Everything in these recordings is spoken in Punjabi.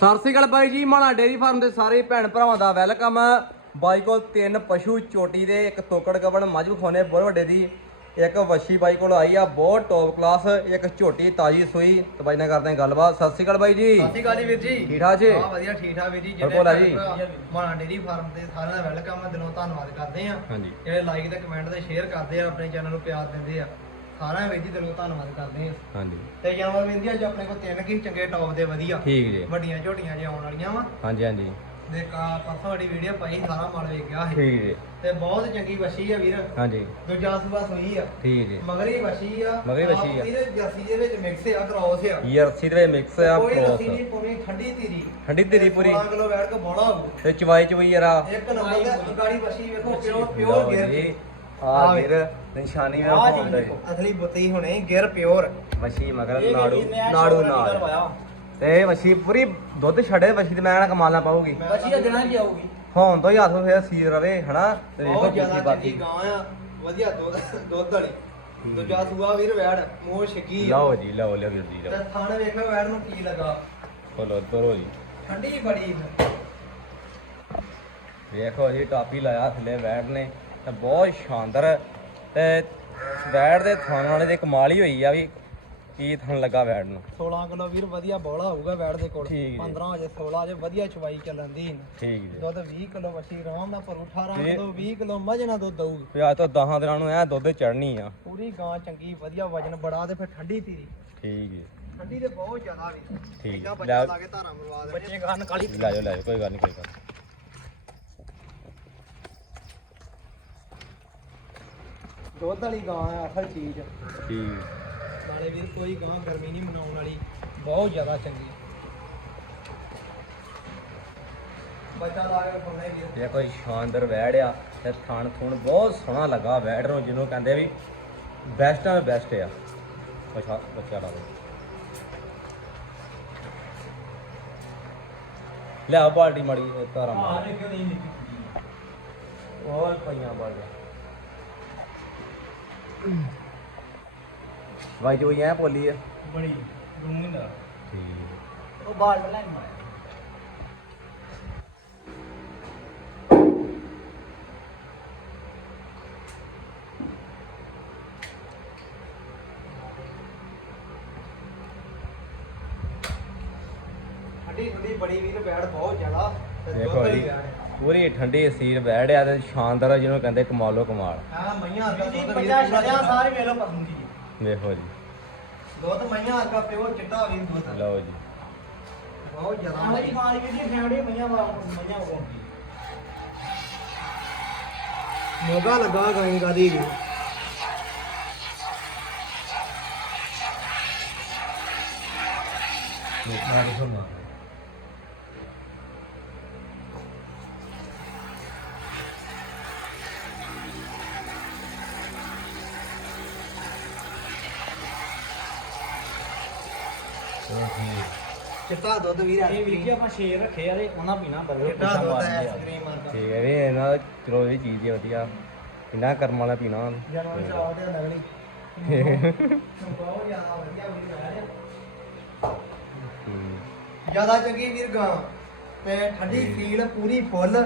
ਸਤਿ ਸ੍ਰੀ ਅਕਾਲ ਬਾਈ ਜੀ ਮਾਣਾ ਡੇਰੀ ਫਾਰਮ ਦੇ ਸਾਰੇ ਭੈਣ ਭਰਾਵਾਂ ਦਾ ਵੈਲਕਮ। ਬਾਈ ਕੋਲ ਤਿੰਨ ਪਸ਼ੂ ਚੋਟੀ ਦੇ ਇੱਕ ਤੋਕੜ ਕਬਣ ਮੱਝ ਖੋਨੇ ਬਹੁਤ ਵੱਡੇ ਦੀ। ਇੱਕ ਵੱਛੀ ਬਾਈ ਕੋਲ ਆਈ ਆ ਬਹੁਤ ਟੌਪ ਕਲਾਸ ਇੱਕ ਝੋਟੀ ਤਾਜੀ ਸੂਈ। ਤੇ ਬਾਈ ਨਾਲ ਕਰਦੇ ਹਾਂ ਗੱਲਬਾਤ। ਸਤਿ ਸ੍ਰੀ ਅਕਾਲ ਬਾਈ ਜੀ। ਸਤਿ ਸ਼੍ਰੀ ਅਕਾਲ ਜੀ ਵੀਰ ਜੀ। ਠੀਕ ਠਾਕ ਜੀ? ਹਾਂ ਵਧੀਆ ਠੀਕ ਠਾਕ ਵੀਰ ਜੀ। ਹੋਰ ਭੋਲਾ ਜੀ? ਮਾਣਾ ਡੇਰੀ ਫਾਰਮ ਤੇ ਸਾਰਿਆਂ ਦਾ ਵੈਲਕਮ। ਦਿਲੋਂ ਧੰਨਵਾਦ ਕਰਦੇ ਆ ਹਾਂਜੀ। ਜਿਹੜੇ ਲਾਈਕ ਤੇ ਕਮੈਂਟ ਤੇ ਸ਼ੇਅਰ ਕਰਦੇ ਆ ਆਪਣੇ ਚੈਨਲ ਨੂੰ ਪਿਆਰ ਦਿੰਦੇ ਆ। ਸਾਰਿਆਂ ਵੀਰ ਜੀ ਦਿਲੋਂ ਧੰਨਵਾਦ ਕਰਦੇ ਆ ਹਾਂਜੀ। ਤੇ ਜਾਨਵਰ ਵੀਰ ਜੀ ਅੱਜ ਆਪਣੇ ਕੋਲ ਤਿੰਨ ਕੀ ਚੰਗੇ ਟੌਪ ਦੇ ਵਧੀਆ। ਠੀਕ ਜੀ। ਵੱਡੀਆਂ ਝੋਟੀਆਂ ਜੇ ਆਉਣ ਵਾਲੀਆਂ ਵਾ। ਹਾਂਜੀ ਹਾਂਜੀ। ਤੇ ਕਾ ਪਰਸੋਂ ਵਾਲੀ ਵੀਡੀਓ ਪਾਈ ਸਾਰਾ ਮਾਲ ਵੇਖ ਗਿਆ ਸੀ। ਠੀਕ ਜੀ। ਤੇ ਬਹੁਤ ਚੰਗੀ ਵਛੀ ਆ ਵੀਰ। ਹਾਂਜੀ। ਦੂਜਾ ਸੂਬਾ ਸੂਈ ਆ। ਠੀਕ ਜੀ। ਮਗਰੀ ਵਛੀ ਆ। ਮਗਰੀ ਵੱਛੀ ਆ। ਇਹਦੇ ਜਰਸੀ ਦੇ ਵਿੱਚ ਮਿਕਸ ਆ ਕ੍ਰੋਸ ਆ। ਇਹ ਰੱਸੀ ਦੇ ਵਿੱਚ ਮਿਕਸ ਆ ਕੋਈ ਕ੍ਰੋਸ ਲੱਸੀ ਨਹੀਂ ਪੂਰੀ ਠੰਡੀ ਧੀਰੀ। ਠੰਡੀ ਧੀਰੀ ਪੂਰੀ। 16 ਕਿਲੋ ਬੈਠ ਕੇ ਬੋਲਾ ਹੋਊ। ਤੇ ਚਵਾਈ ਚਵਾਈ ਯਾਰਾ ਇੱਕ ਨੰਬਰ ਤੇ ਗਾੜੀ ਵਛੀ ਵੇਖੋ ਪਿਓਰ ਪਿਓਰ ਗੇਰ ਆ ਵੀਰ ਨਿਸ਼ਾਨੀ ਵੇ ਆ ਪਾਉਂਦਾ ਜੀ ਅਸਲੀ ਬੁੱਤੀ ਹੁਣੇ ਗੇਰ ਪਿਓਰ। ਵਸ਼ੀ ਮਗਰ ਨਾੜੂ ਨਾੜੂ ਨਾਲ। ਤੇ ਵਸ਼ੀ ਪੂਰੀ ਦੁੱਧ ਛੱਡੇ ਵਸ਼ੀ ਤੇ ਮੈਂ ਨਾ ਕਮਾਲ ਨਾ ਪਾਉਗੀ ਵਛੀ ਅਜਣਾ ਵੀ ਆਊਗੀ। ਹੁਣ ਤੋਂ ਹੀ ਹੱਥ ਫੇਰ ਸੀਰ ਰਵੇ ਹਨਾ? ਤੇ ਵੇਖੋ ਬਹੁਤ ਕਿੰਨੀ ਜ਼ਿਆਦਾ ਬਾਕੀ ਚੰਗੀ ਗਾਂ ਆ। ਵਧੀਆ ਦੁੱਧ ਦੁੱਧ ਵਾਲੀ। ਦੂਜਾ ਸੂਆ ਵੀਰ ਵੈੜ ਮੋਹ ਛਕੀ ਆ। ਲਓ ਜੀ ਲਓ ਲਓ ਵੀਰ ਜੀ ਤੇ ਲਓ ਥਾਣੇ ਵੇਖੋ ਵੈੜ ਨੂੰ ਕੀ ਲੱਗਾ। ਬੋਲੋ ਦੋਰੋ ਜੀ। ਠੰਡੀ ਬੜੀ ਵੇਖੋ ਜੀ ਟਾਪੀ ਲਾਇਆ ਥੱਲੇ ਵੈੜ ਨੇ। ਤੇ ਬਹੁਤ ਸ਼ਾਨਦਾਰ ਤੇ ਵੈੜ ਦੇ ਥਣ ਵਾਲੇ ਦੇ ਕਮਾਲ ਹੀ ਹੋਈ ਆ ਵੀ ਕੀ ਥਣ ਲੱਗਾ ਵੈੜ ਨੂੰ। 16 ਕਿਲੋ ਵੀਰ ਵਧੀਆ ਬੋਲਾ ਹੋਊਗਾ ਵੈੜ ਦੇ ਕੋਲ। ਠੀਕ ਜੀ। 15 ਵਜੇ 16 ਜੇ ਵਧੀਆ ਚਵਾਈ ਚੱਲਣ ਦੀ। ਠੀਕ ਜੀ। ਦੁੱਧ 20 ਕਿਲੋ ਵਛੀ ਆਰਾਮ ਨਾਲ ਭਰੂ 18 ਤੇ- ਕਿਲੋ 20 ਕਿਲੋ ਨਾਲ ਦੁੱਧ ਦਊਗੀ ਵੀ ਅੱਜ ਤੋਂ 10 ਦਿਨਾਂ ਨੂੰ ਐ ਦੁੱਧ ਚੜਨੀ ਆ। ਪੂਰੀ ਗਾਂ ਚੰਗੀ ਵਧੀਆ ਵਜਨ ਬੜਾ ਤੇ ਫਿਰ ਠੰਡੀ ਧੀਰੀ ਠੀਕ ਜੀ। ਠੰਡੀ ਤੇ ਬਹੁਤ ਜ਼ਿਆਦਾ ਵੀ ਠੀਕ। ਏਦਾਂ ਬੱਚਾ ਲੈ- ਲਾ ਕੇ ਧਾਰਾਂ ਮਰਵਾ ਦੇ ਬੱਚੇ ਗਾਂ ਕਾਲੀ ਲੈ ਜਾਓ ਲੈ ਜਾਓ ਕੋਈ ਗੱਲ ਨਹੀਂ ਕੋਈ ਗੱਲ ਨੀ। ਦੁੱਧ ਵਾਲੀ ਗਾਂ ਆ ਅਸਲ ਚੀਜ਼। ਠੀਕ। ਨਾਲੇ ਵੀਰ ਕੋਈ ਗਾਂ ਗਰਮੀ ਨਹੀਂ ਮਨਾਉਣ ਵਾਲੀ ਬਹੁਤ ਜ਼ਿਆਦਾ ਚੰਗੀ। ਬੱਚਾ ਲਾ ਕੇ ਫੋਨੇ ਵੀਰ। ਇਹ ਕੋਈ ਸ਼ਾਨਦਾਰ ਵੈੜ ਆ ਤੇ ਥਣ ਥੁਣ ਬਹੁਤ ਸੋਹਣਾ ਲੱਗਾ ਵੈੜ ਨੂੰ ਜਿਹਨੂੰ ਕਹਿੰਦੇ ਵੀ ਬੈਸਟ ਆ ਬੈਸਟ ਆ। ਬੱਚਾ ਬੱਚਾ ਲਾ ਲਓ। ਲੈ ਆ ਬਾਲਟੀ ਮੜੀ ਤਾਰਾ ਮਾਰ। ਹੋਰ ਪਈਆਂ ਬਾਲ ਵਾਈ ਜੋ ਇਹ ਬੋਲੀ ਆ ਬੜੀ ਰੂੰਗਿੰਦਾ ਠੀਕ। ਉਹ ਬਾਲ ਲੈ ਮਾਰ ਠੰਡੀ ਠੰਡੀ ਬੜੀ ਵੀਰ ਬੈੜ ਬਹੁਤ ਜ਼ਿਆਦਾ। ਤੇ ਦੁੱਧ ਵਾਲੀ ਜੀ ਵੈੜ। ਪੂਰੀ ਠੰਡੀ ਸੀਰ ਵੈੜ ਆ ਤੇ ਸ਼ਾਨਦਾਰ ਆ ਜਿਹਨੂੰ ਕਹਿੰਦੇ ਕਮਾਲੋ ਕਮਾਲ। ਹਾਂ ਮਈਆਂ ਅੱਗਾ ਦੁੱਧ ਵੀਰ ਛੜਿਆ ਸਾਰੇ ਵੇਲੋ ਪਸੰਦੀ ਵੇਖੋ ਜੀ। ਦੁੱਧ ਮਈਆਂ ਅੱਗਾ ਪਿਓ ਚਿੱਟਾ ਵੀਰ ਦੁੱਧ ਲਓ ਜੀ। ਬਹੁਤ ਜ਼ਿਆਦਾ ਆਹ ਜੀ ਮਾਰੀ ਵੀ ਜੀ ਫੈਮੜੀ ਮਈਆਂ ਮਈਆਂ ਹੋਣਗੀ ਮੋਗਾ ਲੱਗਾ ਗਾਦੀ ਵੀ ਦੇਖਣਾ ਦੇਖੋ ਨਾ ਚਿੱਟਾ ਦੁੱਧ ਵੀਰ ਇਹ ਵੀਰ ਜੀ ਆਪਾਂ ਸ਼ੇਰ ਰੱਖੇ ਆ ਤੇ ਉਹਨਾਂ ਪੀਣਾ ਬਰਗਰ ਚਿੱਟਾ ਦੁੱਧ ਹੈ ਆਈਸਕ੍ਰੀਮ। ਵਰਗਾ ਠੀਕ ਹੈ ਵੀ ਇਹਨਾਂ ਚਲੋ ਇਹ ਚੀਜ਼ ਹੀ ਵਧੀਆ। ਕਿੰਨਾ ਕਰਮ ਵਾਲਾ ਪੀਣਾ ਜਾਨਵਰ ਚਾਹ ਤੇ ਨਗਲੀ। ਬਹੁਤ ਜ਼ਿਆਦਾ ਵਧੀਆ ਵੀਰ ਹੈ। ਜ਼ਿਆਦਾ ਚੰਗੀ ਵੀਰ ਗਾਂ। ਤੇ ਠੰਡੀ ਫੀਲ ਪੂਰੀ ਫੁੱਲ।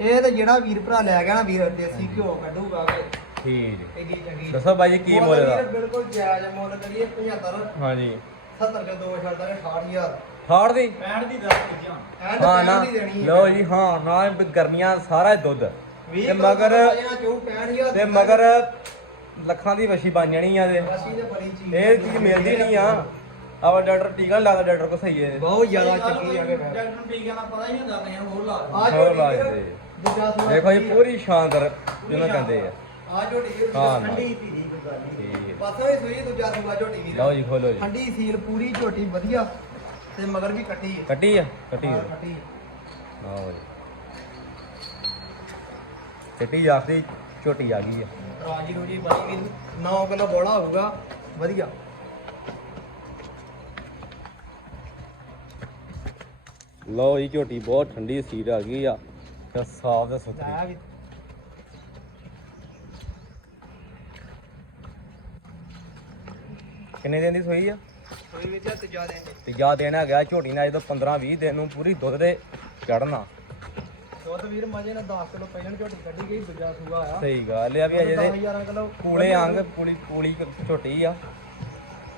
ਇਹ ਤੇ ਜਿਹੜਾ ਵੀਰ ਭਰਾ ਲੈ ਗਿਆ ਨਾ ਵੀਰ ਦੇਸੀ ਘਿਓ ਕੱਢੂਗਾ ਕਿ ਠੀਕ। ਜੀ ਇਹਦੀ ਚੰਗੀ। ਦੱਸੋ ਬਾਈ ਜੀ ਕੀ ਮੁੱਲ ਦਾ ਬਿਲਕੁਲ ਜਾਇਜ਼ ਮੁੱਲ ਕਰੀਏ 75 ਹਾਂਜੀ। 70 ਚ ਦੋ ਛੱਡ ਦਾਂਗੇ 68000 ਥਾੜ ਦੀ? 65 ਦੀ ਦੱਸ ਐਂਡ ਹਾਂ ਨਾ। ਦੀ ਦੇਣੀ ਲਓ ਜੀ ਹਾਂ ਨਾ ਗਰਮੀਆਂ ਸਾਰਾ ਹੀ ਦੁੱਧ। ਤੇ ਮਗਰ ਵਜਣਾ ਚੋਂ 65000 ਤੇ ਮਗਰ ਲੱਖਾਂ ਦੀ ਵਸ਼ੀ ਬਣ ਜਾਣੀ ਆ ਤੇ ਅਸੀਂ ਤੇ ਬੜੀ ਚੀਜ਼ ਇਹ ਚੀਜ਼ ਮਿਲਦੀ ਨਹੀਂ ਆ। ਆਵਾ ਡਾਕਟਰ ਟੀਕਾ ਨੀ ਲਾਦਾ ਡਾਕਟਰ ਕੋ ਸਹੀ ਹੈ। ਬਹੁਤ ਜ਼ਿਆਦਾ ਚੰਗੀ ਆ ਕੇ ਡਾਕਟਰ ਨੂੰ ਟੀਕਿਆਂ ਦਾ ਪਤਾ ਹੀ ਹੁੰਦਾ ਨਹੀਂ ਹੋਰ ਲਾ ਆ ਹੋਰ ਲਾ ਦਿੰਦੇ। ਸੂਆ ਦੇਖੋ ਜੀ। ਪੂਰੀ ਸ਼ਾਨਦਾਰ ਜਿਹਨੂੰ ਕਹਿੰਦੇ ਆ। ਆ ਝੋਟੀ ਵੀਰ ਹਾਂ, ਨਾ। ਠੰਡੀ ਧੀਰੀ ਕੋਈ ਗੱਲ ਨਹੀਂ। ਠੀਕ ਹੈ। ਪਾਸੋਂ ਹੀ ਸੂਈ ਦੂਜਾ ਸੂਆ ਝੋਟੀ ਲਓ ਜੀ ਖੋਲੋ ਜੀ। ਠੰਡੀ ਸੀਲ ਪੂਰੀ ਝੋਟੀ ਵਧੀਆ। ਤੇ ਮਗਰ ਵੀ ਕੱਟੀ ਹੈ ਕੱਟੀ ਆ? ਕੱਟੀ ਹਾਂ, ਆ। ਜੀ। ਕੱਟੀ ਜਾਖਦੀ ਝੋਟੀ ਆ ਗਈ ਆ। ਰਾਜੀ ਰੂਜੀ ਬਣੀ ਵੀਰ 9 ਕਿਲੋ ਬੋਲਾ ਹੋਊਗਾ। ਵਧੀਆ। ਲਓ ਜੀ ਝੋਟੀ ਬਹੁਤ ਠੰਡੀ ਸੀਰ ਆ ਗਈ ਆ। ਤੇ ਸਾਫ਼ ਤੇ ਸੁਥਰੀ। ਵੀ। ਕਿੰਨੇ ਦਿਨ ਦੀ ਸੋਈ ਆ? ਤੀਜਾ ਦਿਨ ਹੈਗਾ ਝੋਟੀ ਨੇ ਜਦੋਂ 15 20 ਦਿਨ ਨੂੰ ਪੂਰੀ ਦੁੱਧ ਦੇ ਚੜਨਾ ਦੁੱਧ ਵੀਰ ਮਜੇ ਨਾਲ 10 ਕਿਲੋ ਪਹਿਲਾਂ ਝੋਟੀ ਕੱਢੀ ਗਈ ਦੂਜਾ ਸੂਆ ਆ। ਸਹੀ ਗੱਲ ਆ ਵੀ ਅਜੇ ਦੇ 10000 ਕਿਲੋ। ਕੂਲੇ ਅੰਗ ਪੂਲੀ ਪੂਲੀ ਝੋਟੀ ਆ।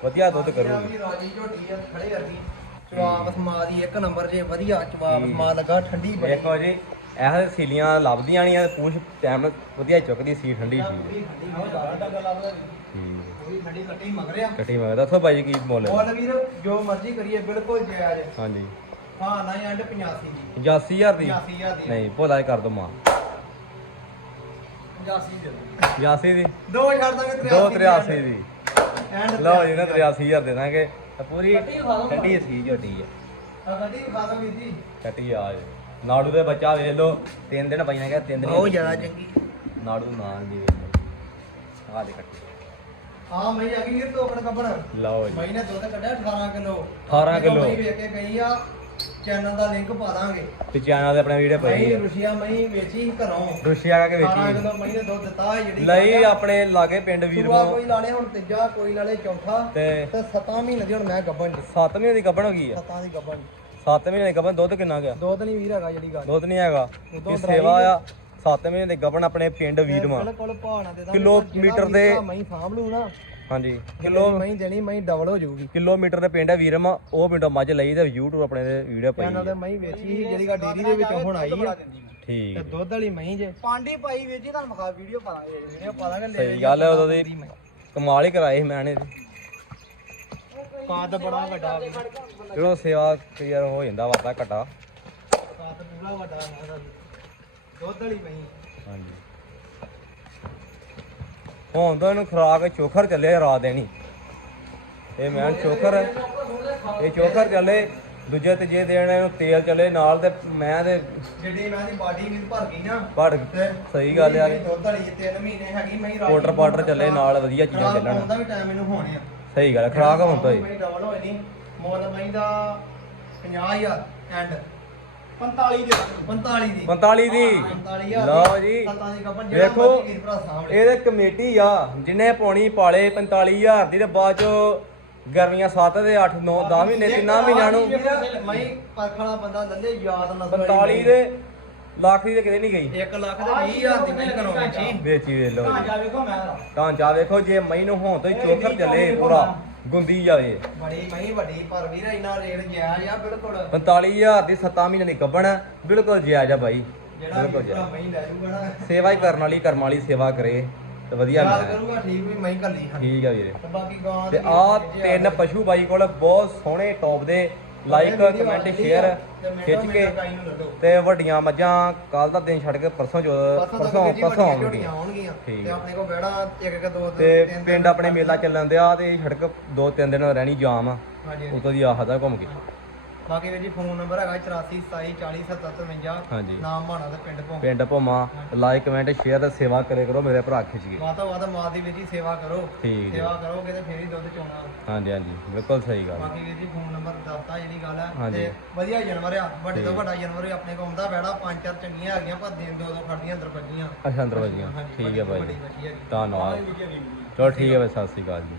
ਵਧੀਆ ਦੁੱਧ ਕਰੂਗੀ। ਰਾਜੀ ਝੋਟੀ ਆ ਖੜੇ ਵਰਗੀ ਚਵਾਬ ਸਮਾ ਦੀ ਇੱਕ ਨੰਬਰ ਜੇ ਵਧੀਆ ਚਵਾਬ ਸਮਾ ਲੱਗਾ ਠੰਡੀ ਬੜੀ। ਦੇਖੋ ਜੀ ਇਹ ਸੀਲੀਆਂ ਲੱਭਦੀਆਂ ਨਹੀਂ ਆ ਪੂਛ ਟਾਈਮ ਵਧੀਆ ਚੁੱਕਦੀ ਸੀ ਠੰਡੀ ਸੀ। ਹੋ। ਪੂਰੀ ਠੰਡੀ ਕੱਟੀ ਮਗਰਿਆ ਕੱਟੀ ਮੈਂ ਦੱਸੋ ਬਾਈ ਜੀ ਕੀ ਮੁੱਲ ਹੈ? ਬੋਲ ਵੀਰ ਜੋ ਮਰਜ਼ੀ ਕਰੀਏ ਬਿਲਕੁਲ ਜਾਇਜ਼ ਹਾਂਜੀ। ਹਾਂ ਨਾ ਐਂਡ 85 ਦੀ। 85000 ਦੀ? 85000 ਦੀ ਨਹੀਂ ਭੋਲਾ ਹੀ ਕਰ ਦੋ ਮਾਂ। 85 ਦੇ 85 ਦੀ? ਦੋ ਛੱਡ ਦਾਂਗੇ 2 83 ਦੀ ਐਂਡ। ਲਓ ਜੀ ਨਾ 83000 ਦੇ ਦਾਂਗੇ। ਤਾਂ ਪੂਰੀ ਠੰਡੀ ਸੀ ਝੋਟੀ ਆ ਗੱਡੀ ਵਿਖਾ ਦੋ ਵੀਰ ਜੀ। ਕੱਟੀ ਆ ਜੀ। ਨਾੜੂ ਦੇ ਬੱਚਾ ਵੇਖ ਲਓ। ਤਿੰਨ ਦਿਨ ਪਈਆਂ ਗਿਆ ਤਿੰਨ ਦਿਨ ਬਹੁਤ ਜ਼ਿਆਦਾ ਚੰਗੀ। ਨਾੜੂ ਨਾਂ ਦੀ ਵੇਖ ਲਓ। ਆ ਦੇ ਕੱਟੀ ਹਾਂ ਮੈਂ ਆ ਗਈ ਵੀਰ ਟੋਕਣ ਕੱਪੜ। ਲਓ ਜੀ। ਮੈਂ ਨੇ ਦੁੱਧ ਕੱਢਿਆ 18 ਕਿਲੋ। 18 ਕਿਲੋ। ਮੈਂ ਵੇਖ ਕੇ ਗਈ ਆ ਚੈਨਲ ਦਾ ਲਿੰਕ ਪਾ ਦਾਂਗੇ। ਤੇ ਚੈਨਲ ਤੇ ਆਪਣਾ ਵੀਡੀਓ ਮੈਂ ਪਈ ਆ। ਰੁਸ਼ੀਆ ਮੈਂ ਵੇਚੀ ਘਰੋਂ। ਰੁਸ਼ੀਆ ਕਾ ਕੇ 18 ਵੇਚੀ ਕਿਲੋ ਮੈਂ ਨੇ ਦੁੱਧ ਦਿੱਤਾ ਜਿਹੜੀ ਲਈ ਆਪਣੇ ਲਾਗੇ ਪਿੰਡ ਵੀਰ ਸੂਆ ਕੋਈ ਲਾਲੇ ਹੁਣ ਤੀਜਾ ਕੋਈ ਲਾਲੇ ਚੌਥਾ। ਤੇ ਤੇ 7 ਮਹੀਨੇ ਦੀ ਹੁਣ ਮੈਂ ਗੱਬਣ 7 ਮਹੀਨੇ ਦੀ ਗੱਭਣ ਹੋ ਗਈ ਆ। 7 ਦੀ ਗੱਬਣ 7 ਮਹੀਨੇ ਦੀ ਗੱਭਣ ਦੁੱਧ ਕਿੰਨਾ ਗਿਆ? ਦੁੱਧ ਨਹੀਂ ਵੀਰ ਹੈਗਾ ਜਿਹੜੀ ਗੱਲ। ਦੁੱਧ ਨਹੀਂ ਹੈਗਾ। ਇਹ ਸੇਵਾ ਆ। 7 ਮਹੀਨੇ ਦੀ ਗੱਭਣ ਆਪਣੇ ਪਿੰਡ ਵੀਰਮਾ। ਬਿਲਕੁਲ ਭਾਣਾ ਦੇ ਕਿਲੋਮੀਟਰ ਦੇ- ਮੈਂ ਸਾਂਭ ਲੂ ਨਾ। ਹਾਂਜੀ ਕਿਲੋ ਮੈਂ ਦੇਣੀ ਮੈਂ ਡਬਲ ਹੋ ਜਾਊਗੀ। ਕਿਲੋਮੀਟਰ ਦੇ ਪਿੰਡ ਹੈ ਵੀਰਮਾ ਉਹ ਪਿੰਡੋਂ ਮੱਝ ਲਈ ਤੇ YouTube ਆਪਣੇ ਦੇ ਵੀਡੀਓ ਪਈ ਚੈਨਲ ਤੇ ਆ। ਮੈਂ ਵੇਚੀ ਸੀ ਜਿਹੜੀ ਗਾ ਡੇਰੀ ਦੇ ਵਿੱਚੋਂ ਹੁਣ ਆਈ ਆ। ਠੀਕ। ਤੇ ਦੁੱਧ ਵਾਲੀ ਮਹੀਂ ਜੇ। ਪਾਂਡੀ ਪਾਈ ਜੀ ਤੁਹਾਨੂੰ ਮਖਾ ਵੀਡੀਓ ਪਾ ਦਾਂਗੇ। ਵੀਡੀਓ ਪਾ ਦਾਂਗੇ ਲੈ ਸਹੀ ਗੱਲ ਹੈ ਉਦੋਂ ਦੀ ਕਮਾਲ ਹੀ ਕਰਾਏ ਸੀ ਮੈਂ ਨੇ ਕਾਦ ਬੜਾ ਵੱਡਾ ਚਲੋ ਸੇਵਾ ਕਲੀਅਰ ਹੋ ਜਾਂਦਾ ਵਾਦਾ ਘਟਾ। ਕਾਦ ਪੂਰਾ ਵੱਡਾ। ਦੁੱਧ ਵਾਲੀ ਮਹੀਂ ਹਾਂਜੀ। ਹੁਣ ਤਾਂ ਇਹਨੂੰ ਖਰਾਕ ਚੋਖਰ ਚੱਲੇ ਰਾਤ ਦੇਣੀ। ਇਹ ਮੈਂ ਚੋਖਰ ਇਹ ਚੋਖਰ ਚੱਲੇ ਦੂਜੇ ਤੀਜੇ ਦਿਨ ਇਹਨੂੰ ਤੇਲ ਚੱਲੇ ਨਾਲ ਤੇ ਮੈਂ ਤੇ ਜਿਹੜੀ ਮੈਂ ਦੀ ਬਾਡੀ ਵੀ ਭਰ ਗਈ ਨਾ ਤੇ ਸਹੀ ਗੱਲ ਆ। ਦੁੱਧ ਵਾਲੀ 3 ਮਹੀਨੇ ਹੈਗੀ ਮੈਂ ਪਾਊਡਰ ਪਾਊਡਰ ਚੱਲੇ ਨਾਲ ਵਧੀਆ ਚੀਜ਼ਾਂ ਚੱਲਣ। ਉਹਦਾ ਵੀ ਟਾਈਮ ਮੈਨੂੰ ਹੋਣੇ ਆ। ਸਹੀ ਗੱਲ ਖੁਰਾਕ ਹੁਣ ਤੋਂ ਹੀ ਡਬਲ ਹੋਏ ਨਹੀਂ ਮੁੱਲ ਮੈਂ ਦਾ 50000 ਐਂਡ। 45 ਦੇ 45 ਦੀ। 45 ਦੀ। 45000 ਲਓ ਜੀ। ਸੱਤਾਂ ਦੀ ਕੱਪਨ ਜਿਹੜਾ ਵੇਖੋ ਮਰਜ਼ੀ ਵੀਰ ਭਰਾ ਸਾਹਮਣੇ ਇਹਦੇ ਕਮੇਟੀ ਆ ਜਿੰਨੇ ਪਾਉਣੀ ਪਾਲੇ 45000 ਦੀ ਤੇ ਬਾਅਦ ਚ ਗਰਮੀਆਂ 7 ਦੇ 8 9 10 ਮਹੀਨੇ ਤਿੰਨਾਂ ਮਹੀਨਿਆਂ ਨੂੰ ਮੈਂ ਪਰਖ ਵਾਲਾ ਬੰਦਾ ਲੱਲੇ ਯਾਦ ਨਸਲ 45 ਦੇ ਲੱਖ ਦੀ ਤੇ ਕਿਤੇ ਨਹੀਂ ਗਈ। 1 ਲੱਖ ਦੇ 20000 ਦੀ ਮੈਂ ਘਰੋਂ ਵੇਚੀ। ਵੇਚੀ ਵੇ ਲੋ ਜੀ। ਜਾ ਵੇਖੋ ਮੈਂ। ਢਾਂਚਾ ਵੇਖੋ ਜੇ ਮਈ ਨੂੰ ਹੋਂ ਤੋਂ ਹੀ ਚੋਖਰ ਚੱਲੇ ਪੂਰਾ। ਗੁੰਦੀ ਜਾਵੇ। ਬੜੀ ਮਹੀਂ ਵੱਡੀ ਪਰ ਵੀਰ ਇਨਾ ਰੇਟ ਗਿਆ ਆ ਬਿਲਕੁਲ। 45000 ਦੀ 7 ਮਹੀਨੇ ਦੀ ਹੈ, ਬਿਲਕੁਲ ਜਾਇਜ਼ ਆ ਬਾਈ। ਜਿਹੜਾ ਬਿਲਕੁਲ ਭਰਾ ਮਹੀਂ ਲੈ ਜੂਗਾ ਨਾ। ਸੇਵਾ ਹੀ ਕਰਨ ਵਾਲੀ ਕਰਮ ਵਾਲੀ ਸੇਵਾ ਕਰੇ ਤੇ ਵਧੀਆ ਕਰੂਗਾ ਠੀਕ ਵੀ ਮਹੀਂ ਕੱਲੀ ਹਾਂ। ਠੀਕ ਆ ਵੀਰੇ। ਤੇ ਬਾਕੀ ਗਾਂ ਤੇ ਆ ਤਿੰਨ ਪਸ਼ੂ ਬਾਈ ਕੋਲ ਬਹੁਤ ਸੋਹਣੇ ਟੌਪ ਦੇ ਲਾਈਕ ਕਮੈਂਟ ਸ਼ੇਅਰ ਖਿੱਚ ਕੇ ਤੇ ਵੱਡੀਆਂ ਮੱਝਾਂ ਕੱਲ ਦਾ ਦਿਨ ਛੱਡ ਕੇ ਪਰਸੋਂ ਜੋ ਪਰਸੋਂ ਪਰਸੋਂ ਆਉਣਗੀਆਂ। ਤੇ। ਆਪਣੇ ਕੋਲ ਬੈੜਾ ਇੱਕ ਇੱਕ ਦੋ ਤੇ ਪਿੰਡ ਆਪਣੇ ਮੇਲਾ ਚੱਲਣ ਦਿਆ ਤੇ ਸੜਕ ਦੋ ਤਿੰਨ ਦਿਨ ਰਹਿਣੀ ਜਾਮ ਆ। ਉਤੋਂ ਦੀ ਆਹਦਾ ਘੁੰਮ ਕੇ। ਬਾਕੀ ਵੀਰ ਜੀ ਫੋਨ ਨੰਬਰ ਹੈਗਾ 84 27 40 77 53 ਹਾਂਜੀ। ਨਾਮ ਮਾਣਾ ਦਾ ਪਿੰਡ ਭੋਂ। ਪਿੰਡ ਭੋਮਾ ਲਾਈਕ ਕਮੈਂਟ ਸ਼ੇਅਰ ਤੇ ਸੇਵਾ ਕਰੇ ਕਰੋ ਮੇਰੇ ਭਰਾ ਖਿੱਚ ਕੇ ਮਾਤਾ ਵਾਦਾ ਮਾਂ ਦੀ ਵੀਰ ਜੀ ਸੇਵਾ ਕਰੋ। ਠੀਕ ਸੇਵਾ ਕਰੋਗੇ ਤੇ ਫੇਰ ਹੀ ਦੁੱਧ ਚੋਣਾ। ਹਾਂਜੀ ਹਾਂਜੀ। ਬਿਲਕੁਲ ਸਹੀ ਗੱਲ। ਬਾਕੀ ਵੀਰ ਜੀ ਫੋਨ ਨੰਬਰ ਦੱਸਤਾ ਜਿਹੜੀ ਗੱਲ ਹੈ। ਤੇ ਵਧੀਆ ਜਾਨਵਰ ਆ। ਵੱਡੇ ਤੋਂ। ਵੱਡਾ ਜਾਨਵਰ ਆਪਣੇ ਕੋਲ ਆਉਂਦਾ ਬੈੜਾ ਪੰਜ ਚਾਰ ਚੰਗੀਆਂ ਹੈਗੀਆਂ ਪਰ ਦਿਨ ਦੋ ਦੋ ਖੜਦੀਆਂ ਅੰਦਰ ਵੱਜੀਆਂ। ਅੱਛਾ ਅੰਦਰ ਵਜੀਆਂ। ਠੀਕ ਹੈ ਹੈਗੀ। ਧੰਨਵਾਦ। ਚਲੋ ਠੀਕ ਹੈ ਬਾਈ ਸਤਿ ਸ੍ਰੀ ਅਕਾਲ ਜੀ।